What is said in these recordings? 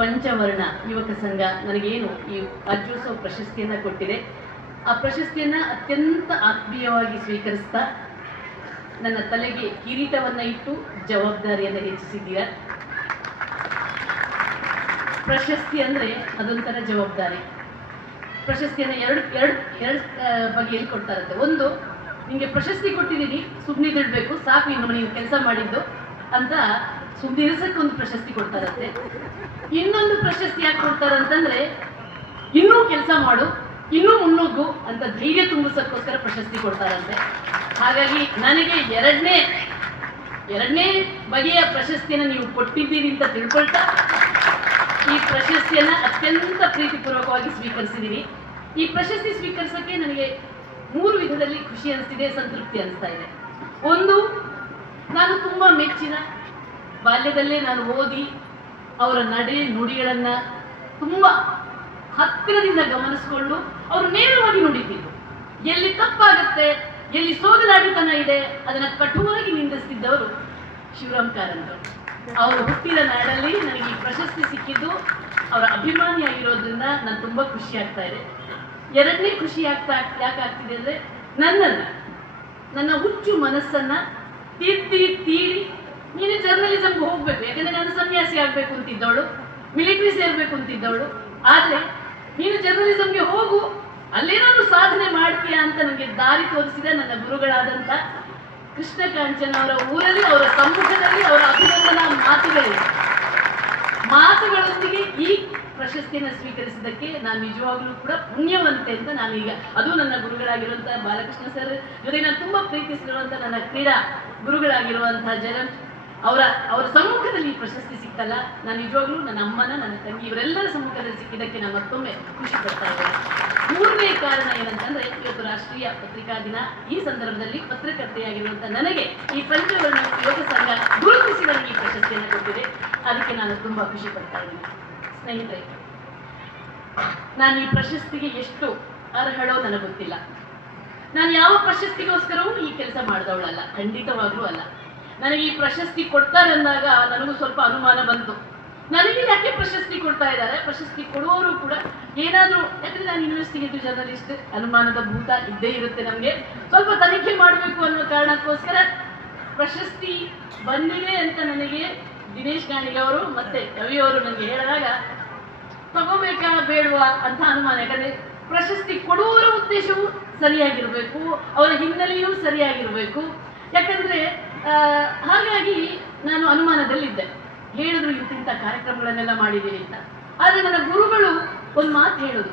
ಪಂಚವರ್ಣ ಯುವಕ ಸಂಘ ನನಗೇನು ಈ ರಾಜ್ಯೋತ್ಸವ ಪ್ರಶಸ್ತಿಯನ್ನು ಕೊಟ್ಟಿದೆ, ಆ ಪ್ರಶಸ್ತಿಯನ್ನು ಅತ್ಯಂತ ಆತ್ಮೀಯವಾಗಿ ಸ್ವೀಕರಿಸ್ತಾ ನನ್ನ ತಲೆಗೆ ಕಿರೀಟವನ್ನು ಇಟ್ಟು ಜವಾಬ್ದಾರಿಯನ್ನು ಹೆಚ್ಚಿಸಿದ್ದೀರಾ. ಪ್ರಶಸ್ತಿ ಅಂದರೆ ಅದೊಂಥರ ಜವಾಬ್ದಾರಿ. ಪ್ರಶಸ್ತಿಯನ್ನು ಎರಡು ಬಗೆಯಲ್ಲಿ ಕೊಡ್ತಾರಂತೆ. ಒಂದು, ನಿಮಗೆ ಪ್ರಶಸ್ತಿ ಕೊಟ್ಟಿದ್ದೀನಿ, ಸುಮ್ಮನಿದಿಡಬೇಕು, ಸಾಕು ಇನ್ನು ನೀವು ಕೆಲಸ ಮಾಡಿದ್ದು ಅಂತ ಸುಮ್ಮನಿರಿಸಕ್ಕೊಂದು ಪ್ರಶಸ್ತಿ ಕೊಡ್ತಾರಂತೆ. ಇನ್ನೊಂದು ಪ್ರಶಸ್ತಿ ಯಾಕೆ ಕೊಡ್ತಾರಂತಂದ್ರೆ, ಇನ್ನೂ ಕೆಲಸ ಮಾಡು, ಇನ್ನೂ ಮುನ್ನುಗ್ಗು ಅಂತ ಧೈರ್ಯ ತುಂಬಿಸೋಕ್ಕೋಸ್ಕರ ಪ್ರಶಸ್ತಿ ಕೊಡ್ತಾರಂತೆ. ಹಾಗಾಗಿ ನನಗೆ ಎರಡನೇ ಬಗೆಯ ಪ್ರಶಸ್ತಿಯನ್ನು ನೀವು ಕೊಟ್ಟಿದ್ದೀರಿ ಅಂತ ತಿಳ್ಕೊಳ್ತಾ ಈ ಪ್ರಶಸ್ತಿಯನ್ನು ಅತ್ಯಂತ ಪ್ರೀತಿಪೂರ್ವಕವಾಗಿ ಸ್ವೀಕರಿಸಿದ್ದೀನಿ. ಈ ಪ್ರಶಸ್ತಿ ಸ್ವೀಕರಿಸೋಕ್ಕೆ ನನಗೆ 3 ವಿಧದಲ್ಲಿ ಖುಷಿ ಅನಿಸ್ತಿದೆ, ಸಂತೃಪ್ತಿ ಅನಿಸ್ತಾ ಇದೆ. ಒಂದು, ನಾನು ತುಂಬ ಮೆಚ್ಚಿನ, ಬಾಲ್ಯದಲ್ಲೇ ನಾನು ಓದಿ ಅವರ ನಡೆ ನುಡಿಗಳನ್ನು ತುಂಬ ಹತ್ತಿರದಿಂದ ಗಮನಿಸಿಕೊಂಡು ಅವರು ನೇರವಾಗಿ ನುಡಿತಿದ್ರು. ಎಲ್ಲಿ ತಪ್ಪಾಗುತ್ತೆ, ಎಲ್ಲಿ ಸೋಗಲಾಡಿತನ ಇದೆ, ಅದನ್ನು ಕಟುವಾಗಿ ನಿಂದಿಸ್ತಿದ್ದವರು ಶಿವರಾಮ್ ಕಾರಂತರು. ಅವರು ಹುಟ್ಟಿದ ನಾಡಲ್ಲಿ ನನಗೆ ಈ ಪ್ರಶಸ್ತಿ ಸಿಕ್ಕಿದ್ದು ಅವರ ಅಭಿಮಾನಿಯಾಗಿರೋದ್ರಿಂದ ನಾನು ತುಂಬ ಖುಷಿ ಆಗ್ತಾ ಇದೆ. ಎರಡನೇ ಖುಷಿ ಯಾಕೆ ಆಗ್ತಿದೆ ಅಂದರೆ, ನನ್ನ ಹುಚ್ಚು ಮನಸ್ಸನ್ನು ತೀಡಿ ನೀನು ಜರ್ನಲಿಸಮ್ಗೆ ಹೋಗ್ಬೇಕು, ಯಾಕಂದ್ರೆ ನಾನು ಸನ್ಯಾಸಿ ಆಗಬೇಕು ಅಂತಿದ್ದವಳು, ಮಿಲಿಟರಿ ಸೇರ್ಬೇಕು ಅಂತಿದ್ದವಳು. ಆದರೆ ನೀನು ಜರ್ನಲಿಸಮ್ಗೆ ಹೋಗು, ಅಲ್ಲೇನಾದ್ರು ಸಾಧನೆ ಮಾಡ್ತೀಯಾ ಅಂತ ನನಗೆ ದಾರಿ ತೋರಿಸಿದ ನನ್ನ ಗುರುಗಳಾದಂಥ ಕೃಷ್ಣ ಕಾಂಚನ್ ಅವರ ಊರಲ್ಲಿ, ಅವರ ಸಮ್ಮುಖದಲ್ಲಿ ಅವರ ಅಭಿನಂದನಾ ಮಾತುಗಳೊಂದಿಗೆ ಈ ಪ್ರಶಸ್ತಿಯನ್ನು ಸ್ವೀಕರಿಸಿದ್ದಕ್ಕೆ ನಾನು ನಿಜವಾಗ್ಲೂ ಕೂಡ ಪುಣ್ಯವಂತೆ ಅಂತ ನಾನೀಗ, ಅದು ನನ್ನ ಗುರುಗಳಾಗಿರುವಂಥ ಬಾಲಕೃಷ್ಣ ಸರ್ ಜೊತೆ ನಾನು ತುಂಬ ಪ್ರೀತಿಸಿರುವಂಥ ನನ್ನ ಕ್ರೀಡಾ ಗುರುಗಳಾಗಿರುವಂತಹ ಜಯರಾಮ್ ಅವರ ಸಮ್ಮುಖದಲ್ಲಿ ಈ ಪ್ರಶಸ್ತಿ ಸಿಕ್ಕಲ್ಲ, ನಾನು ನಿಜವಾಗ್ಲೂ ನನ್ನ ಅಮ್ಮನ, ನನ್ನ ತಂಗಿ ಇವರೆಲ್ಲರ ಸಮ್ಮುಖದಲ್ಲಿ ಸಿಕ್ಕಿದ್ದಕ್ಕೆ ನಾನು ಮತ್ತೊಮ್ಮೆ ಖುಷಿ ಪಡ್ತಾ ಇದ್ದೇನೆ. 3ನೇ ಕಾರಣ ಏನಂತಂದ್ರೆ, ಇವತ್ತು ರಾಷ್ಟ್ರೀಯ ಪತ್ರಿಕಾ ದಿನ. ಈ ಸಂದರ್ಭದಲ್ಲಿ ಪತ್ರಕರ್ತೆಯಾಗಿರುವಂಥ ನನಗೆ ಈ ಪಂಚವರ್ಣ ಯುವಕ ಸಂಘ ಗುರುತಿಸಿ ನನಗೆ ಈ ಪ್ರಶಸ್ತಿಯನ್ನು ಕೊಟ್ಟಿದೆ. ಅದಕ್ಕೆ ನಾನು ತುಂಬಾ ಖುಷಿ ಪಡ್ತಾ ಇದ್ದೀನಿ. ಸ್ನೇಹಿತರೆ, ನಾನು ಈ ಪ್ರಶಸ್ತಿಗೆ ಎಷ್ಟು ಅರ್ಹಳೋ ನನಗೆ ಗೊತ್ತಿಲ್ಲ. ನಾನು ಯಾವ ಪ್ರಶಸ್ತಿಗೋಸ್ಕರವೂ ಈ ಕೆಲಸ ಮಾಡಿದವಳಲ್ಲ, ಖಂಡಿತವಾಗ್ಲೂ ಅಲ್ಲ. ನನಗೆ ಈ ಪ್ರಶಸ್ತಿ ಕೊಡ್ತಾರೆ ಅಂದಾಗ ನನಗೂ ಸ್ವಲ್ಪ ಅನುಮಾನ ಬಂತು. ನನಗೆ ಯಾಕೆ ಪ್ರಶಸ್ತಿ ಕೊಡ್ತಾ ಇದ್ದಾರೆ, ಪ್ರಶಸ್ತಿ ಕೊಡುವವರು ಕೂಡ ಏನಾದರೂ, ಯಾಕಂದ್ರೆ ನಾನು ಇನ್ವೆಸ್ಟಿಗೇಟಿವ್ ಜರ್ನಲಿಸ್ಟ್, ಅನುಮಾನದ ಭೂತ ಇದ್ದೇ ಇರುತ್ತೆ ನಮಗೆ, ಸ್ವಲ್ಪ ತನಿಖೆ ಮಾಡಬೇಕು ಅನ್ನೋ ಕಾರಣಕ್ಕೋಸ್ಕರ ಪ್ರಶಸ್ತಿ ಬಂದಿದೆ ಅಂತ ನನಗೆ ದಿನೇಶ್ ಗಾಣಿಗ ಅವರು ಮತ್ತೆ ರವಿಯವರು ನನಗೆ ಹೇಳಿದಾಗ ತಗೋಬೇಕಾ ಬೇಡವಾ ಅಂತ ಅನುಮಾನ. ಯಾಕಂದ್ರೆ ಪ್ರಶಸ್ತಿ ಕೊಡುವವರ ಉದ್ದೇಶವು ಸರಿಯಾಗಿರಬೇಕು, ಅವರ ಹಿನ್ನೆಲೆಯೂ ಸರಿಯಾಗಿರಬೇಕು. ಯಾಕಂದ್ರೆ ಹಾಗಾಗಿ ನಾನು ಅನುಮಾನದಲ್ಲಿದ್ದೆ. ಹೇಳಿದ್ರು ಇಂತಿಂಥ ಕಾರ್ಯಕ್ರಮಗಳನ್ನೆಲ್ಲ ಮಾಡಿದ್ದೀನಿ ಅಂತ. ಆದರೆ ನನ್ನ ಗುರುಗಳು ಒಂದು ಮಾತು ಹೇಳೋದು,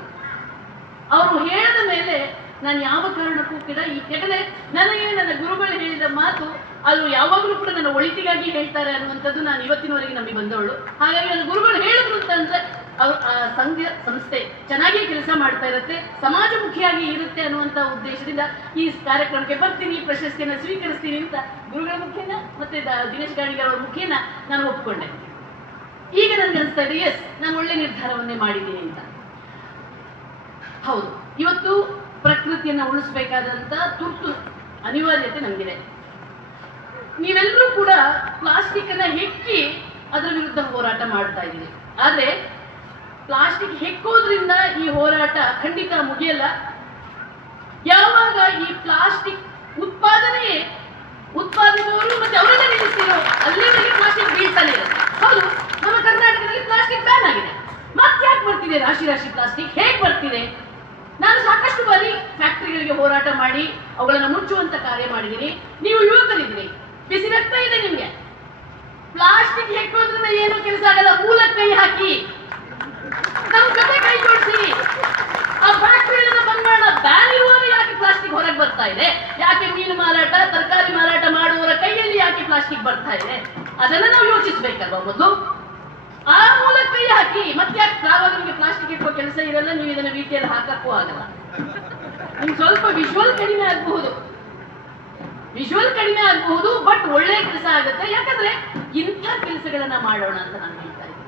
ಅವರು ಹೇಳಿದ ಮೇಲೆ ನಾನು ಯಾವ ಕಾರಣಕ್ಕೂ ಕೂಡ ಯಾಕಂದ್ರೆ ನನಗೆ ನನ್ನ ಗುರುಗಳು ಹೇಳಿದ ಮಾತು ಅದು ಯಾವಾಗಲೂ ಕೂಡ ನನ್ನ ಒಳಿತಿಗಾಗಿ ಹೇಳ್ತಾರೆ ಅನ್ನುವಂಥದ್ದು ನಾನು ಇವತ್ತಿನವರೆಗೆ ನಂಬಿ ಬಂದವಳು. ಹಾಗಾಗಿ ನನ್ನ ಗುರುಗಳು ಹೇಳಿದ್ರು ಅಂತಂದ್ರೆ ಅವ್ರ ಸಂಸ್ಥೆ ಚೆನ್ನಾಗಿ ಕೆಲಸ ಮಾಡ್ತಾ ಇರುತ್ತೆ, ಸಮಾಜಮುಖಿಯಾಗಿ ಇರುತ್ತೆ ಅನ್ನುವಂಥ ಉದ್ದೇಶದಿಂದ ಈ ಕಾರ್ಯಕ್ರಮಕ್ಕೆ ಬರ್ತೀನಿ, ಪ್ರಶಸ್ತಿಯನ್ನು ಸ್ವೀಕರಿಸ್ತೀನಿ ಅಂತ ಗುರುಗಳ ಮುಖೇನ ಮತ್ತೆ ದಿನೇಶ್ ಗಾಣಿಗರ್ ಅವರ ಮುಖೇನ ನಾನು ಒಪ್ಕೊಂಡೆ. ಈಗ ನನಗೆ ಅನಿಸ್ತಾ ಇದೆ, ಎಸ್, ನಾನು ಒಳ್ಳೆ ನಿರ್ಧಾರವನ್ನೇ ಮಾಡಿದ್ದೀನಿ ಅಂತ. ಹೌದು, ಇವತ್ತು ಪ್ರಕೃತಿಯನ್ನು ಉಳಿಸಬೇಕಾದಂಥ ತುರ್ತು ಅನಿವಾರ್ಯತೆ ನಮಗಿದೆ. ನೀವೆಲ್ಲರೂ ಕೂಡ ಪ್ಲಾಸ್ಟಿಕ್ ಅನ್ನ ಹೆಕ್ಕಿ ಅದರ ವಿರುದ್ಧ ಹೋರಾಟ ಮಾಡ್ತಾ ಇದ್ದೀರಿ. ಆದರೆ ಪ್ಲಾಸ್ಟಿಕ್ ಹೆಕ್ಕೋದ್ರಿಂದ ಈ ಹೋರಾಟ ಖಂಡಿತ ಮುಗಿಯಲ್ಲ. ಯಾವಾಗ ಈ ಪ್ಲಾಸ್ಟಿಕ್ ಉತ್ಪಾದನೆಯವರು ಮತ್ತೆ ಅವರನ್ನ ನಿಲ್ಲಿಸ್ತಿರೋ ಅಲ್ಲಿವರೆಗೆ ಪ್ಲಾಸ್ಟಿಕ್ ಬೀಳ್ತಾನೆ ಇದೆ. ಹೌದು, ನಮ್ಮ ಕರ್ನಾಟಕದಲ್ಲಿ ಪ್ಲಾಸ್ಟಿಕ್ ಬ್ಯಾನ್ ಆಗಿದೆ. ಮತ್ತೆ ಯಾಕೆ ಬರ್ತಿದೆ ರಾಶಿ ಪ್ಲಾಸ್ಟಿಕ್? ಹೇಗೆ ಬರ್ತಿದೆ? ನಾನು ಸಾಕಷ್ಟು ಬಾರಿ ಫ್ಯಾಕ್ಟರಿಗಳಿಗೆ ಹೋರಾಟ ಮಾಡಿ ಅವುಗಳನ್ನು ಮುಚ್ಚುವಂತ ಕಾರ್ಯ ಮಾಡಿದ್ದೀನಿ. ನೀವು ಯುವಕರಿದ್ದೀರಿ, ಬಿಸಿ ರಕ್ತ ಇದೆ ನಿಮ್ಗೆ. ಪ್ಲಾಸ್ಟಿಕ್ ಹೆಕ್ಕೋದ್ರಿಂದ ಏನು ಕೆಲಸ ಆಗಲ್ಲ, ಮೂಲಕ್ಕೆ ಕೈ ಹಾಕಿ, ನಮ್ಮ ಜೊತೆ ಕೈ ಜೋಡಿಸಿ ಆ ಫ್ಯಾಕ್ಟರಿಗಳನ್ನ ಬಂದ್ ಮಾಡೋಣ. ಬ್ಯಾನ್ ಇರುವಾಗ ಯಾಕೆ ಪ್ಲಾಸ್ಟಿಕ್ ಹೊರಗೆ ಬರ್ತಾ ಇದೆ? ಯಾಕೆ ಮೀನು ಮಾರಾಟ, ತರಕಾರಿ ಮಾರಾಟ ಮಾಡುವವರ ಕೈಯಲ್ಲಿ ಯಾಕೆ ಪ್ಲಾಸ್ಟಿಕ್ ಬರ್ತಾ ಇದೆ? ಅದನ್ನ ನಾವು ಯೋಚಿಸ್ಬೇಕಲ್ವಾ ಮೊದಲು. ಆ ಮೂಲಕ ಕೈ ಹಾಕಿ. ಮತ್ತೆ ಯಾಕೆ ಯಾವಾಗ ನಿಮಗೆ ಪ್ಲಾಸ್ಟಿಕ್ ಇಟ್ಟುವ ಕೆಲಸ ಇರಲ್ಲ, ನೀವು ಇದನ್ನ ರೀತಿಯಲ್ಲಿ ಹಾಕಕ್ಕೂ ಆಗಲ್ಲ. ನಿಮ್ಗೆ ಸ್ವಲ್ಪ ವಿಜುವಲ್ ಕಡಿಮೆ ಆಗಬಹುದು, ಬಟ್ ಒಳ್ಳೆ ಕೆಲಸ ಆಗುತ್ತೆ. ಯಾಕಂದ್ರೆ ಇಂಥ ಕೆಲಸಗಳನ್ನ ಮಾಡೋಣ ಅಂತ ನಾನು ಹೇಳ್ತಾ ಇದ್ದೀನಿ.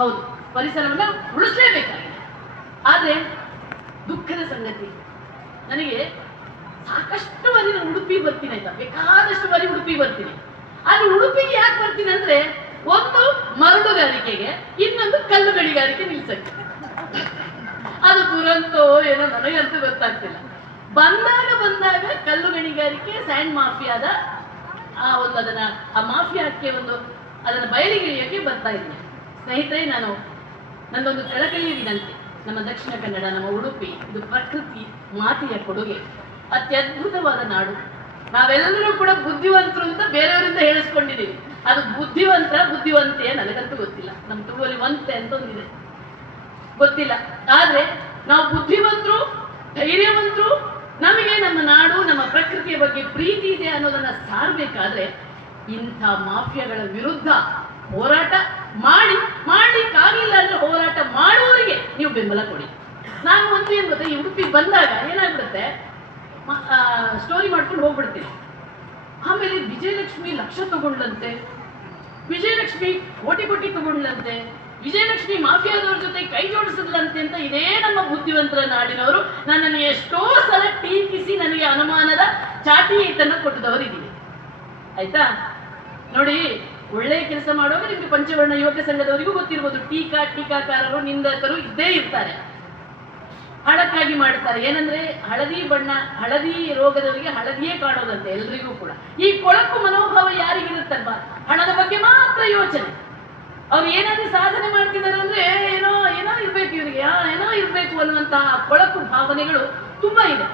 ಹೌದು, ಪರಿಸರವನ್ನ ಉಳಿಸಲೇಬೇಕಾಗಿದೆ. ಆದ್ರೆ ದುಃಖದ ಸಂಗತಿ, ನನಗೆ ಸಾಕಷ್ಟು ಬಾರಿ ನಾನು ಉಡುಪಿ ಬರ್ತೀನಿ ಆಯ್ತಾ, ಬೇಕಾದಷ್ಟು ಬಾರಿ ಉಡುಪಿ ಬರ್ತೀನಿ. ಆದ್ರೆ ಉಡುಪಿಗೆ ಯಾಕೆ ಬರ್ತೀನಿ ಅಂದ್ರೆ ಒಂದು ಮರಳುಗಾರಿಕೆಗೆ, ಇನ್ನೊಂದು ಕಲ್ಲು ಗಣಿಗಾರಿಕೆ ನಿಲ್ಸಕ್ಕೆ. ಅದು ದುರಂತೋ ಏನೋ ನನಗಂತೂ ಗೊತ್ತಾಗ್ತಿಲ್ಲ. ಬಂದಾಗ ಕಲ್ಲು ಗಣಿಗಾರಿಕೆ ಸ್ಯಾಂಡ್ ಮಾಫಿಯಾದ ಆ ಮಾಫಿಯಾಕ್ಕೆ ಅದನ್ನ ಬಯಲಿಗಿಳಿಯೋಕೆ ಬರ್ತಾ ಇದ್ದೀನಿ. ಸ್ನೇಹಿತರೆ, ನನ್ನೊಂದು ಕಳಕಳಿಯ ವಿನಂತಿ. ನಮ್ಮ ದಕ್ಷಿಣ ಕನ್ನಡ, ನಮ್ಮ ಉಡುಪಿ, ಇದು ಪ್ರಕೃತಿ ಮಾತೆಯ ಕೊಡುಗೆ, ಅತ್ಯದ್ಭುತವಾದ ನಾಡು. ನಾವೆಲ್ಲರೂ ಕೂಡ ಬುದ್ಧಿವಂತರು ಅಂತ ಬೇರೆಯವರಿಂದ ಹೇಳಿಸ್ಕೊಂಡಿದ್ದೀವಿ. ಅದು ಬುದ್ಧಿವಂತೆಯ ನನಗಂತೂ ಗೊತ್ತಿಲ್ಲ. ನಮ್ಮ ತುಳುವಲ್ಲಿ ವಂತೆ ಅಂತ ಒಂದಿದೆ, ಗೊತ್ತಿಲ್ಲ. ಆದ್ರೆ ನಾವು ಬುದ್ಧಿವಂತರು, ಧೈರ್ಯವಂತರು, ನಮಗೆ ನಮ್ಮ ನಾಡು, ನಮ್ಮ ಪ್ರಕೃತಿಯ ಬಗ್ಗೆ ಪ್ರೀತಿ ಇದೆ ಅನ್ನೋದನ್ನ ಸಾರಬೇಕಾದ್ರೆ ಇಂಥ ಮಾಫಿಯಾಗಳ ವಿರುದ್ಧ ಹೋರಾಟ ಮಾಡ್ಲಿಕ್ಕಾಗಿಲ್ಲ ಅಂದ್ರೆ ಹೋರಾಟ ಮಾಡುವವರಿಗೆ ನೀವು ಬೆಂಬಲ ಕೊಡಿ. ನಾನು ಒಂದು ಏನ್ ಗೊತ್ತಾ, ಈ ಉಡುಪಿಗೆ ಬಂದಾಗ ಏನಾಗ್ಬಿಡುತ್ತೆ, ಸ್ಟೋರಿ ಮಾಡ್ಕೊಂಡು ಹೋಗ್ಬಿಡ್ತೀನಿ. ಆಮೇಲೆ ವಿಜಯಲಕ್ಷ್ಮಿ ಲಕ್ಷ ತಗೊಂಡ್ಲಂತೆ, ವಿಜಯಲಕ್ಷ್ಮಿ ಕೋಟಿ ತಗೊಂಡ್ಲಂತೆ, ವಿಜಯಲಕ್ಷ್ಮಿ ಮಾಫಿಯಾದವ್ರ ಜೊತೆ ಕೈ ಜೋಡಿಸಿದ್ಲಂತೆ ಅಂತ ಇದೇ ನಮ್ಮ ಬುದ್ಧಿವಂತರ ನಾಡಿನವರು ನನ್ನನ್ನು ಎಷ್ಟೋ ಸಲ ಟೀಕಿಸಿ ನನಗೆ ಅನುಮಾನದ ಚಾಟಿ ಏಟನ್ನು ಕೊಟ್ಟದವರಿದ್ದೀವಿ. ಆಯ್ತಾ ನೋಡಿ, ಒಳ್ಳೆಯ ಕೆಲಸ ಮಾಡುವಾಗ ನಿಮ್ಗೆ ಪಂಚವರ್ಣ ಯುವಕ ಸಂಘದವರಿಗೂ ಗೊತ್ತಿರ್ಬೋದು, ಟೀಕಾಕಾರರು, ನಿಂದಕರು ಇದ್ದೇ ಇರ್ತಾರೆ. ಹಳಕ್ಕಾಗಿ ಮಾಡ್ತಾರೆ. ಏನಂದ್ರೆ ಹಳದಿ ರೋಗದವರಿಗೆ ಹಳದಿಯೇ ಕಾಣೋದಂತೆ ಎಲ್ರಿಗೂ ಕೂಡ. ಈ ಕೊಳಕು ಮನೋಭಾವ ಯಾರಿಗಿರುತ್ತಲ್ವಾ, ಹಣದ ಬಗ್ಗೆ ಮಾತ್ರ ಯೋಚನೆ. ಅವ್ರು ಏನಾದ್ರೂ ಸಾಧನೆ ಮಾಡ್ತಿದ್ದಾರೆ ಅಂದ್ರೆ ಏನೋ ಇರ್ಬೇಕು ಇವರಿಗೆ, ಏನೋ ಇರ್ಬೇಕು ಅನ್ನುವಂತಹ ಕೊಳಕು ಭಾವನೆಗಳು ತುಂಬಾ ಇದೆ.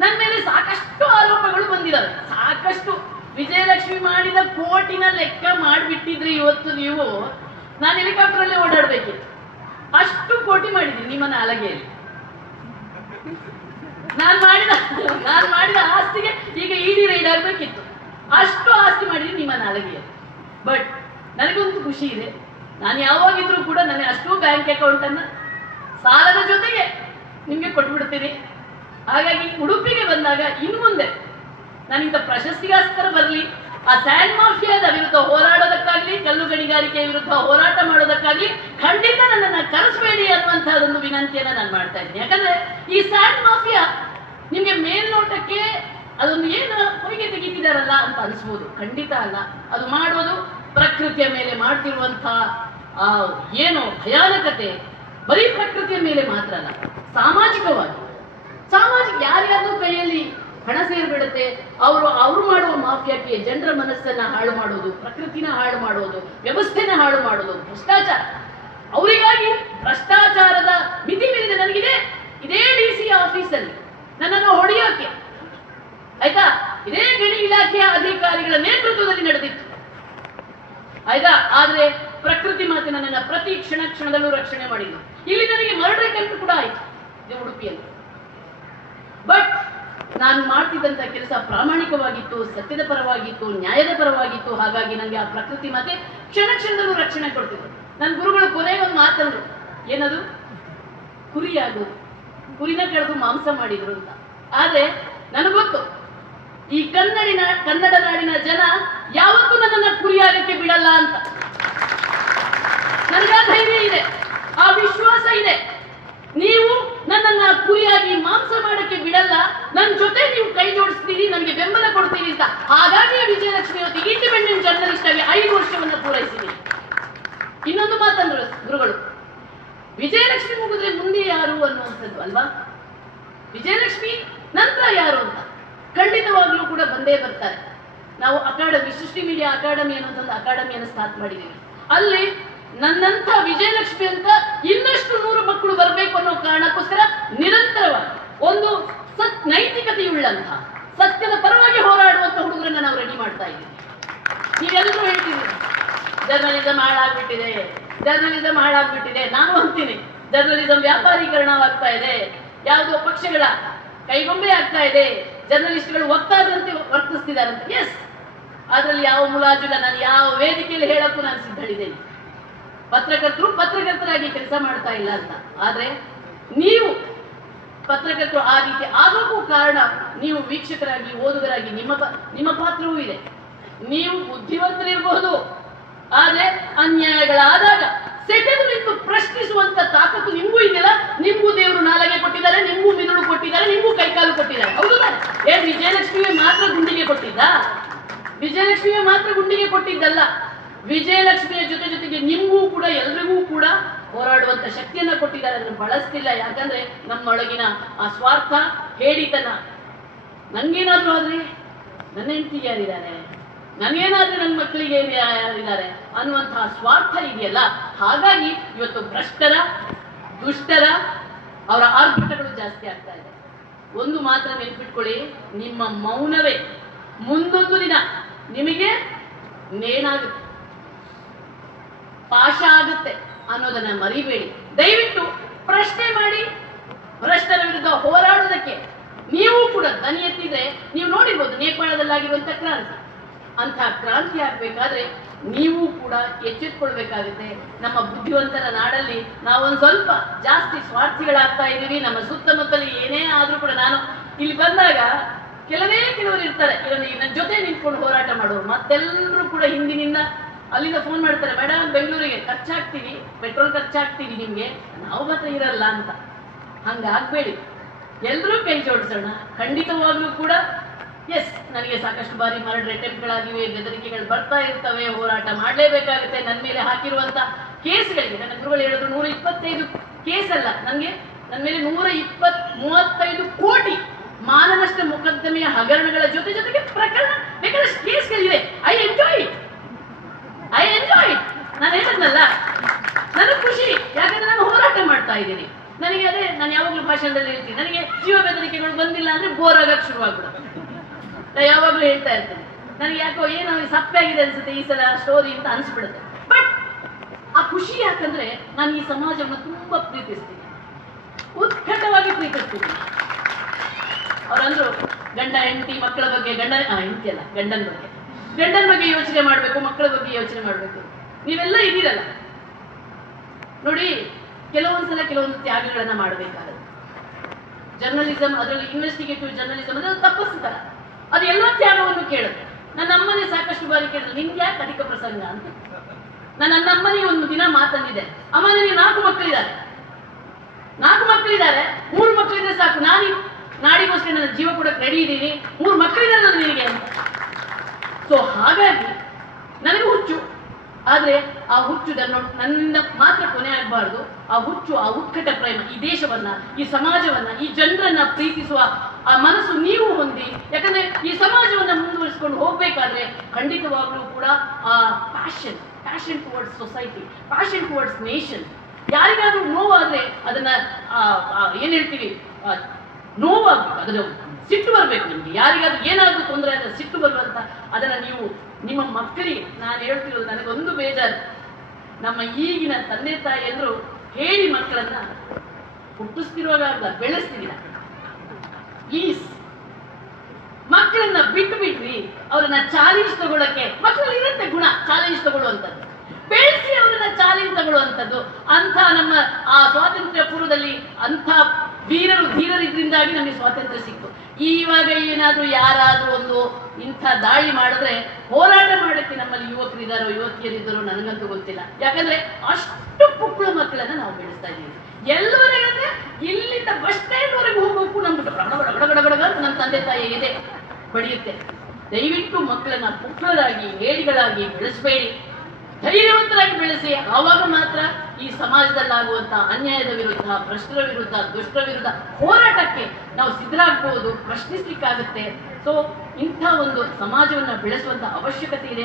ನನ್ನ ಮೇಲೆ ಸಾಕಷ್ಟು ಆರೋಪಗಳು ಬಂದಿದ್ದಾವೆ, ಸಾಕಷ್ಟು. ವಿಜಯಲಕ್ಷ್ಮಿ ಮಾಡಿದ ಕೋಟಿನ ಲೆಕ್ಕ ಮಾಡಿಬಿಟ್ಟಿದ್ರಿ ಇವತ್ತು ನೀವು, ನಾನು ಹೆಲಿಕಾಪ್ಟರ್ ಅಲ್ಲೇ ಓಡಾಡ್ಬೇಕಿತ್ತು. ಅಷ್ಟು ಕೋಟಿ ಮಾಡಿದ್ದೀನಿ ನಿಮ್ಮ ನಾಲಗೆಯಲ್ಲಿ. ನಾನು ಮಾಡಿದ ಆಸ್ತಿಗೆ ಈಗ ಇಡಿ ರೈಡ್ ಆಗ್ಬೇಕಿತ್ತು. ಅಷ್ಟು ಆಸ್ತಿ ಮಾಡಿದ್ದೀನಿ ನಿಮ್ಮ ನಾಲಗೆಯಲ್ಲಿ. ಬಟ್ ನನಗೊಂದು ಖುಷಿ ಇದೆ, ನಾನು ಯಾವಾಗಿದ್ರೂ ಕೂಡ ನನಗೆ ಅಷ್ಟು ಬ್ಯಾಂಕ್ ಅಕೌಂಟ್ ಅನ್ನ ಸಾಲದ ಜೊತೆಗೆ ನಿಮ್ಗೆ ಕೊಟ್ಬಿಡ್ತೀನಿ. ಹಾಗಾಗಿ ಉಡುಪಿಗೆ ಬಂದಾಗ ಇನ್ನು ಮುಂದೆ ನಾನಿಂತ ಪ್ರಶಸ್ತಿಗೋಸ್ಕರ ಬರಲಿ, ಆ ಸ್ಯಾಂಡ್ ಮಾಫಿಯಾದ ವಿರುದ್ಧ ಹೋರಾಡೋದಕ್ಕಾಗ್ಲಿ, ಕಲ್ಲು ಗಣಿಗಾರಿಕೆಯ ವಿರುದ್ಧ ಹೋರಾಟ ಮಾಡೋದಕ್ಕಾಗ್ಲಿ ಖಂಡಿತ ನನ್ನನ್ನು ಕರೆಸಬೇಡಿ ಅನ್ನುವಂತಹದೊಂದು ವಿನಂತಿಯನ್ನ ನಾನು ಮಾಡ್ತಾ ಇದ್ದೀನಿ. ಯಾಕಂದ್ರೆ ಈ ಸ್ಯಾಂಡ್ ಮಾಫಿಯಾ ನಿಮ್ಗೆ ಮೇಲ್ನೋಟಕ್ಕೆ ಅದೊಂದು ಏನು ಹೊಯ್ಗೆ ತೆಗಿತಿದಾರಲ್ಲ ಅಂತ ಅನಿಸ್ಬೋದು, ಖಂಡಿತ ಅಲ್ಲ. ಅದು ಮಾಡೋದು ಪ್ರಕೃತಿಯ ಮೇಲೆ ಮಾಡ್ತಿರುವಂತಹ ಏನು ಭಯಾನಕತೆ ಬರೀ ಪ್ರಕೃತಿಯ ಮೇಲೆ ಮಾತ್ರ ಅಲ್ಲ, ಸಾಮಾಜಿಕ ಯಾರ್ಯಾರ್ದು ಕೈಯಲ್ಲಿ ಹಣ ಸೇರ್ಬಿಡುತ್ತೆ. ಅವರು ಮಾಡುವ ಮಾಫಿಯಾಕ್ಕೆ ಜನರ ಮನಸ್ಸನ್ನ ಹಾಳು ಮಾಡೋದು, ಪ್ರಕೃತಿನ ಹಾಳು ಮಾಡೋದು, ವ್ಯವಸ್ಥೆನ ಹಾಳು ಮಾಡೋದು, ಭ್ರಷ್ಟಾಚಾರ. ಅವರಿಗಾಗಿ ಭ್ರಷ್ಟಾಚಾರದ ಮಿತಿ ಮೀರಿದೆ. ನನಗಿದೆ ಇದೇ DC ಆಫೀಸಲ್ಲಿ ನನ್ನನ್ನು ಹೊಡೆಯೋಕೆ, ಆಯ್ತಾ, ಇದೇ ಗಣಿ ಇಲಾಖೆಯ ಅಧಿಕಾರಿಗಳ ನೇತೃತ್ವದಲ್ಲಿ ನಡೆದಿತ್ತು. ಆಯ್ತಾ, ಆದ್ರೆ ಪ್ರಕೃತಿ ಮಾತೆ ನನ್ನನ್ನು ಪ್ರತಿ ಕ್ಷಣದಲ್ಲೂ ರಕ್ಷಣೆ ಮಾಡಿದ್ರು. ಇಲ್ಲಿ ನನಗೆ ಮರ್ಡರ್ ಅಟೆಂಪ್ಟ್ ಕೂಡ ಆಯ್ತು ಇದು ಉಡುಪಿಯಲ್ಲಿ. ಬಟ್ ನಾನು ಮಾಡ್ತಿದ್ದಂತ ಕೆಲಸ ಪ್ರಾಮಾಣಿಕವಾಗಿತ್ತು, ಸತ್ಯದ ಪರವಾಗಿತ್ತು, ನ್ಯಾಯದ ಪರವಾಗಿತ್ತು. ಹಾಗಾಗಿ ನನಗೆ ಆ ಪ್ರಕೃತಿ ಮಾತೆ ಕ್ಷಣದಲ್ಲೂ ರಕ್ಷಣೆ ಕೊಡ್ತಿದ್ರು. ನನ್ನ ಗುರುಗಳು ಕೊನೆಗೆ ಒಂದು ಮಾತಂದ್ರು, ಏನದು, ಕುರಿಯಾಗೋದು, ಕುರಿನ ಕಳೆದು ಮಾಂಸ ಮಾಡಿದ್ರು ಅಂತ. ಆದ್ರೆ ನನಗೊತ್ತು, ಈ ಕನ್ನಡ ನಾಡಿನ ಜನ ಯಾವತ್ತೂ ನನ್ನನ್ನ ಕುರಿಯಾಗಕ್ಕೆ ಬಿಡಲ್ಲ ಅಂತ. ನನಗೆ ಆ ಧೈರ್ಯ ಇದೆ, ಆ ವಿಶ್ವಾಸ ಇದೆ. ನೀವು ನನ್ನನ್ನ ಕುರಿಯಾಗಿ ಮಾಂಸ ಮಾಡಕ್ಕೆ ಬಿಡಲ್ಲ, ನನ್ನ ಜೊತೆ ನೀವು ಕೈ ಜೋಡಿಸ್ತೀರಿ, ನನಗೆ ಬೆಂಬಲ ಕೊಡ್ತೀರಿ ಅಂತ. ಹಾಗಾಗಿ ವಿಜಯಲಕ್ಷ್ಮಿ ಹೊತ್ತಿಗೆ ಇಂಡಿಪೆಂಡೆಂಟ್ ಜರ್ನಲಿಸ್ಟ್ ಆಗಿ 5 ವರ್ಷವನ್ನು ಪೂರೈಸಿದ್ದೀನಿ. ಇನ್ನೊಂದು ಮಾತಂದ್ರು ಗುರುಗಳು, ವಿಜಯಲಕ್ಷ್ಮಿ ಮುಗಿದ್ರೆ ಮುಂದೆ ಯಾರು ಅನ್ನುವಂಥದ್ದು ಅಲ್ವಾ, ವಿಜಯಲಕ್ಷ್ಮಿ ನಂತರ ಯಾರು ಅಂತ ಖಂಡಿತವಾಗ್ಲೂ ಕೂಡ ಬಂದೇ ಬರ್ತಾರೆ. ನಾವು ಸೃಷ್ಟಿ ಮೀಡಿಯಾ ಅಕಾಡೆಮಿ ಅನ್ನೋದೊಂದು ಅಕಾಡೆಮಿಯನ್ನು ಸ್ಟಾರ್ಟ್ ಮಾಡಿದ್ದೀವಿ. ಅಲ್ಲಿ ನನ್ನಂಥ ವಿಜಯಲಕ್ಷ್ಮಿ ಅಂತ ಇನ್ನಷ್ಟು 100 ಮಕ್ಕಳು ಬರಬೇಕು ಅನ್ನೋ ಕಾರಣಕ್ಕೋಸ್ಕರ ನಿರಂತರವಾಗಿ ಒಂದು ನೈತಿಕತೆಯುಳ್ಳಂತಹ ಸತ್ಯದ ಪರವಾಗಿ ಹೋರಾಡುವಂತ ಹುಡುಗರನ್ನ ನಾವು ರೆಡಿ ಮಾಡ್ತಾ ಇದ್ದೀವಿ. ನೀವೆಲ್ಲರೂ ಹೇಳ್ತೀವಿ ಜರ್ನಲಿಸಂ ಹಾಳಾಗ್ಬಿಟ್ಟಿದೆ. ನಾನು ಅಂತೀನಿ, ಜರ್ನಲಿಸಂ ವ್ಯಾಪಾರೀಕರಣವಾಗ್ತಾ ಇದೆ, ಯಾವುದೋ ಪಕ್ಷಗಳ ಕೈಗೊಂಬೆ ಆಗ್ತಾ ಇದೆ, ಜರ್ನಲಿಸ್ಟ್ಗಳು ಒತ್ತಾದಂತೆ ವರ್ತಿಸ್ತಿದಾರಂತೆ. ಎಸ್, ಅದರಲ್ಲಿ ಯಾವ ಮುಲಾಜಿಲ್ಲ. ನಾನು ಯಾವ ವೇದಿಕೆಯಲ್ಲಿ ಹೇಳಕ್ಕೂ ನಾನು ಸಿದ್ಧಳಿದ್ದೇನೆ. ಪತ್ರಕರ್ತರಾಗಿ ಕೆಲಸ ಮಾಡ್ತಾ ಇಲ್ಲ ಅಂತ. ಆದ್ರೆ ನೀವು ಪತ್ರಕರ್ತರು ಆ ರೀತಿ ಆಗೋಕ್ಕೂ ಕಾರಣ ನೀವು ವೀಕ್ಷಕರಾಗಿ, ಓದುಗರಾಗಿ ನಿಮ್ಮ ಪಾತ್ರವೂ ಇದೆ. ನೀವು ಬುದ್ಧಿವಂತರಿರಬಹುದು, ಆದ್ರೆ ಅನ್ಯಾಯಗಳಾದಾಗ ಸೆಟೆದು ನಿಂತು ಪ್ರಶ್ನಿಸುವಂತ ತಾಕತ್ತು ನಿಮಗೂ ಇದೆಯಲ್ಲ. ನಿಮಗೂ ದೇವರು ನಾಲಗೆ ಕೊಟ್ಟಿದ್ದಾರೆ, ನಿಮಗೂ ಮಿದುಳು ಕೊಟ್ಟಿದ್ದಾರೆ, ನಿಮಗೂ ಕೈಕಾಲು ಕೊಟ್ಟಿದ್ದಾರೆ. ಹೌದು ತಾನೆ? ವಿಜಯಲಕ್ಷ್ಮಿಗೆ ಮಾತ್ರ ಗುಂಡಿಗೆ ಕೊಟ್ಟಿದ್ದ? ವಿಜಯಲಕ್ಷ್ಮಿಗೆ ಮಾತ್ರ ಗುಂಡಿಗೆ ಕೊಟ್ಟಿದ್ದಲ್ಲ, ವಿಜಯಲಕ್ಷ್ಮಿಯ ಜೊತೆಗೆ ನಿಮಗೂ ಕೂಡ ಎಲ್ರಿಗೂ ಕೂಡ ಹೋರಾಡುವಂತ ಶಕ್ತಿಯನ್ನ ಕೊಟ್ಟಿದ್ದಾರೆ. ಅದನ್ನು ಬಳಸ್ತಿಲ್ಲ. ಯಾಕಂದ್ರೆ ನಮ್ಮೊಳಗಿನ ಆ ಸ್ವಾರ್ಥ, ಹೇಡಿತನ, ನಂಗೇನಾದ್ರೂ ಆದ್ರೆ ನನ್ನ ಹೆಂಡತಿಗೆ ಯಾರಿದ್ದಾರೆ, ನನಗೇನಾದ್ರೂ ನನ್ನ ಮಕ್ಕಳಿಗೆ ಯಾರಿದ್ದಾರೆ ಅನ್ನುವಂತಹ ಸ್ವಾರ್ಥ ಇದೆಯಲ್ಲ. ಹಾಗಾಗಿ ಇವತ್ತು ಭ್ರಷ್ಟರ, ದುಷ್ಟರ ಅವರ ಆರ್ಭಟಗಳು ಜಾಸ್ತಿ ಆಗ್ತಾ ಇದೆ. ಒಂದು ಮಾತ್ರ ನೆನ್ಪಿಟ್ಕೊಳ್ಳಿ, ನಿಮ್ಮ ಮೌನವೇ ಮುಂದೊಂದು ದಿನ ನಿಮಗೆ ನೇಣಾಗುತ್ತೆ, ಪಾಶ ಆಗುತ್ತೆ ಅನ್ನೋದನ್ನ ಮರಿಬೇಡಿ. ದಯವಿಟ್ಟು ಪ್ರಶ್ನೆ ಮಾಡಿ. ಭ್ರಷ್ಟರ ವಿರುದ್ಧ ಹೋರಾಡೋದಕ್ಕೆ ನೀವು ಕೂಡ ದನಿ ಎತ್ತಿದ್ರೆ ನೀವು ನೋಡಿರ್ಬೋದು ನೇಪಾಳದಲ್ಲಾಗಿರುವಂತ ಕ್ರಾಂತಿ. ಅಂತ ಕ್ರಾಂತಿ ಆಗ್ಬೇಕಾದ್ರೆ ನೀವು ಕೂಡ ಎಚ್ಚೆತ್ಕೊಳ್ಬೇಕಾಗುತ್ತೆ. ನಮ್ಮ ಬುದ್ಧಿವಂತರ ನಾಡಲ್ಲಿ ನಾವೊಂದು ಸ್ವಲ್ಪ ಜಾಸ್ತಿ ಸ್ವಾರ್ಥಿಗಳಾಗ್ತಾ ಇದ್ದೀವಿ. ನಮ್ಮ ಸುತ್ತಮುತ್ತಲು ಏನೇ ಆದ್ರೂ ಕೂಡ, ನಾನು ಇಲ್ಲಿ ಬಂದಾಗ ಕೆಲವರು ಇರ್ತಾರೆ ನನ್ನ ಜೊತೆ ನಿಂತ್ಕೊಂಡು ಹೋರಾಟ ಮಾಡೋರು, ಮತ್ತೆಲ್ಲರೂ ಕೂಡ ಹಿಂದಿನಿಂದ ಅಲ್ಲಿಂದ ಫೋನ್ ಮಾಡ್ತಾರೆ, ಮೇಡಮ್ ಬೆಂಗಳೂರಿಗೆ ಖರ್ಚಾಗ್ತೀವಿ, ಪೆಟ್ರೋಲ್ ಖರ್ಚಾಗ್ತೀವಿ ನಿಮ್ಗೆ, ನಾವು ಮಾತ್ರ ಇರಲ್ಲ ಅಂತ. ಹಂಗಾಗ್ಬೇಡಿ, ಎಲ್ಲರೂ ಕೈ ಜೋಡಿಸೋಣ. ಖಂಡಿತವಾಗ್ಲೂ ಕೂಡ ಎಸ್, ನನಗೆ ಸಾಕಷ್ಟು ಬಾರಿ ಮರ್ಡರ್ ಅಟೆಂಪ್ಟ್ಗಳಾಗಿವೆ, ಬೆದರಿಕೆಗಳು ಬರ್ತಾ ಇರ್ತವೆ, ಹೋರಾಟ ಮಾಡಲೇಬೇಕಾಗುತ್ತೆ. ನನ್ನ ಮೇಲೆ ಹಾಕಿರುವಂತ ಕೇಸ್ಗಳಿಗೆ ನನ್ನ ಗುರುಗಳು ಹೇಳಿದ್ರು 125 ಕೇಸ್ ಅಲ್ಲ, ನನ್ನ ಮೇಲೆ 135 ಕೋಟಿ ಮಾನನಷ್ಟ ಮೊಕದ್ದಮೆಯ ಹಗರಣಗಳ ಜೊತೆಗೆ ಪ್ರಕರಣ ಬೇಕಾದಷ್ಟು ಕೇಸ್ಗಳಿವೆ. I enjoy it. ನಾನು ಹೇಳಿದ್ನಲ್ಲ, ನನಗೆ ಖುಷಿ. ಯಾಕಂದ್ರೆ ನಾನು ಹೋರಾಟ ಮಾಡ್ತಾ ಇದ್ದೀನಿ. ನನಗೆ ಅದೇ ನಾನು ಯಾವಾಗಲೂ ಭಾಷಣದಲ್ಲಿ ಹೇಳ್ತೀನಿ, ನನಗೆ ಜೀವ ಬೆದರಿಕೆಗಳು ಬಂದಿಲ್ಲ ಅಂದ್ರೆ ಬೋರ್ ಆಗಕ್ಕೆ ಶುರುವಾಗ್ಬಿಡುತ್ತೆ. ನಾನು ಯಾವಾಗಲೂ ಹೇಳ್ತಾ ಇರ್ತೇನೆ, ನನಗೆ ಯಾಕೋ ಏನೋ ಸಪ್ಪೆ ಆಗಿದೆ ಅನ್ಸುತ್ತೆ ಈ ಸಲ ಸ್ಟೋರಿ ಅಂತ ಅನ್ಸ್ಬಿಡುತ್ತೆ. ಬಟ್ ಆ ಖುಷಿ ಯಾಕಂದ್ರೆ ನಾನು ಈ ಸಮಾಜವನ್ನು ತುಂಬಾ ಪ್ರೀತಿಸ್ತೀನಿ, ಉತ್ಕಟವಾಗಿ ಪ್ರೀತಿಸ್ತೀನಿ. ಅವರಂದ್ರು ಗಂಡ ಹೆಂಡತಿ ಮಕ್ಕಳ ಬಗ್ಗೆ, ಹೆಂಡತಿ ಅಲ್ಲ ಗಂಡನ ಬಗ್ಗೆ ಯೋಚನೆ ಮಾಡಬೇಕು, ಮಕ್ಕಳ ಬಗ್ಗೆ ಯೋಚನೆ ಮಾಡಬೇಕು. ನೀವೆಲ್ಲ ಇದ್ದೀರಲ್ಲ ನೋಡಿ, ಕೆಲವೊಂದ್ಸಲ ಕೆಲವೊಂದು ತ್ಯಾಗಗಳನ್ನ ಮಾಡಬೇಕಾಗುತ್ತೆ. ಜರ್ನಲಿಸಂ, ಅದರಲ್ಲಿ ಇನ್ವೆಸ್ಟಿಗೇಟಿವ್ ಜರ್ನಲಿಸಂ ಅಂದ್ರೆ ತಪಸ್ಸು ತರ, ಅದು ಎಲ್ಲ ತ್ಯಾಗವನ್ನು ಕೇಳುತ್ತೆ. ನನ್ನ ಅಮ್ಮನೇ ಸಾಕಷ್ಟು ಬಾರಿ ಕೇಳಿದ್ರು, ನಿಮ್ಗೆ ಯಾಕೆ ಅಧಿಕ ಪ್ರಸಂಗ ಅಂತ. ನನ್ನ ಅಮ್ಮನಿಗೆ ಒಂದು ದಿನ ಮಾತಂದಿದೆ, ಅಮ್ಮ ನನಗೆ 4 ಮಕ್ಕಳಿದ್ದಾರೆ, 3 ಮಕ್ಕಳಿದ್ರೆ ಸಾಕು, ನಾನು ನಾಡಿಗೋಸ್ಕರ ನನ್ನ ಜೀವ ಕೊಡಕ್ಕೆ ರೆಡಿ ಇದ್ದೀನಿ, 3 ಮಕ್ಕಳಿದ್ದಾರೆ ನಿನಗೆ ಅಂತ. ಸೊ ಹಾಗಾಗಿ ನನಗೆ ಹುಚ್ಚು, ಆದ್ರೆ ಆ ಹುಚ್ಚು ನನ್ನಿಂದ ಮಾತ್ರ ಕೊನೆ ಆಗಬಾರ್ದು. ಆ ಹುಚ್ಚು, ಆ ಉತ್ಕಟ ಪ್ರೇಮ, ಈ ದೇಶವನ್ನ, ಈ ಸಮಾಜವನ್ನ, ಈ ಜನರನ್ನ ಪ್ರೀತಿಸುವ ಆ ಮನಸ್ಸು ನೀವು ಹೊಂದಿ. ಯಾಕಂದ್ರೆ ಈ ಸಮಾಜವನ್ನ ಮುಂದುವರಿಸಿಕೊಂಡು ಹೋಗ್ಬೇಕಾದ್ರೆ ಖಂಡಿತವಾಗ್ಲೂ ಕೂಡ ಆ passion towards society, passion towards nation. ಯಾರಿಗಾದ್ರೂ ನೋವಾದ್ರೆ ಅದನ್ನ ಏನ್ ಹೇಳ್ತೀವಿ, ನೋವಾಗ್ಬೇಕು, ಅದನ್ನ ಸಿಟ್ಟು ಬರ್ಬೇಕು ನಿಮ್ಗೆ. ಯಾರಿಗಾದ್ರೂ ಏನಾದ್ರೂ ತೊಂದರೆ ಆದ್ರೆ ಸಿಟ್ಟು ಬರುವಂತ ಅದನ್ನ ನೀವು ನಿಮ್ಮ ಮಕ್ಕಳಿಗೆ, ನಾನು ಹೇಳ್ತಿರೋದು ನನಗೊಂದು ಬೇಜಾರು, ನಮ್ಮ ಈಗಿನ ತಂದೆ ತಾಯಿಯಂದ್ರು ಹೇಳಿ ಮಕ್ಕಳನ್ನ ಹುಟ್ಟಿಸ್ತಿರುವಾಗ ಬೆಳೆಸ್ತಿಲ್ಲ. ಪ್ಲೀಸ್ ಮಕ್ಕಳನ್ನ ಬಿಟ್ರಿ, ಅವ್ರನ್ನ ಚಾಲೆಂಜ್ ತಗೊಳಕ್ಕೆ. ಮಕ್ಕಳಲ್ಲಿ ಇರುತ್ತೆ ಗುಣ ಚಾಲೆಂಜ್ ತಗೊಳ್ಳುವಂಥದ್ದು, ಬೆಳೆಸಿ ಅವರನ್ನ ಚಾಲೆಂಜ್ ತಗೊಳ್ಳುವಂಥದ್ದು. ಅಂತ ನಮ್ಮ ಆ ಸ್ವಾತಂತ್ರ್ಯ ಪೂರ್ವದಲ್ಲಿ ಅಂಥ ಧೀರರಿದ್ರಿಂದಾಗಿ ನಮಗೆ ಸ್ವಾತಂತ್ರ್ಯ ಸಿಕ್ತು. ಇವಾಗ ಏನಾದ್ರೂ ಯಾರಾದ್ರೂ ಒಂದು ಇಂಥ ದಾಳಿ ಮಾಡಿದ್ರೆ ಹೋರಾಟ ಮಾಡಕ್ಕೆ ನಮ್ಮಲ್ಲಿ ಯುವಕರಿದ್ದಾರೋ ಯುವತಿಯರಿದ್ದಾರೋ ನನಗಂತೂ ಗೊತ್ತಿಲ್ಲ. ಯಾಕಂದ್ರೆ ಅಷ್ಟು ಪುಕ್ಕಳು ಮಕ್ಕಳನ್ನ ನಾವು ಬೆಳೆಸ್ತಾ ಇದ್ದೀವಿ. ಎಲ್ಲವರೆಗಂದ್ರೆ ಇಲ್ಲಿಂದ ಬಸ್ ಸ್ಟ್ಯಾಂಡ್ ವರೆಗೆ ಹೋಗೋಕ್ಕೂ ನಮ್ಗೆ ಗಡಗಡಗಡಗಡ ನಮ್ಮ ತಂದೆ ತಾಯಿ ಇದೆ ಬಡಿಯುತ್ತೆ. ದಯವಿಟ್ಟು ಮಕ್ಕಳನ್ನ ಪುಕ್ಕಳರಾಗಿ ಹೇಡಿಗಳಾಗಿ ಬೆಳೆಸಬೇಡಿ, ಧೈರ್ಯವಂತರಾಗಿ ಬೆಳೆಸಿ. ಆವಾಗ ಮಾತ್ರ ಈ ಸಮಾಜದಲ್ಲಾಗುವಂತ ಅನ್ಯಾಯದ ವಿರುದ್ಧ, ಭ್ರಷ್ಟರ ವಿರುದ್ಧ, ದುಷ್ಟರ ವಿರುದ್ಧ ಹೋರಾಟಕ್ಕೆ ನಾವು ಸಿದ್ಧರಾಗಬಹುದು, ಪ್ರಶ್ನಿಸ್ಲಿಕ್ಕಾಗುತ್ತೆ. ಸೊ ಇಂಥ ಒಂದು ಸಮಾಜವನ್ನ ಬೆಳೆಸುವಂತ ಅವಶ್ಯಕತೆ ಇದೆ.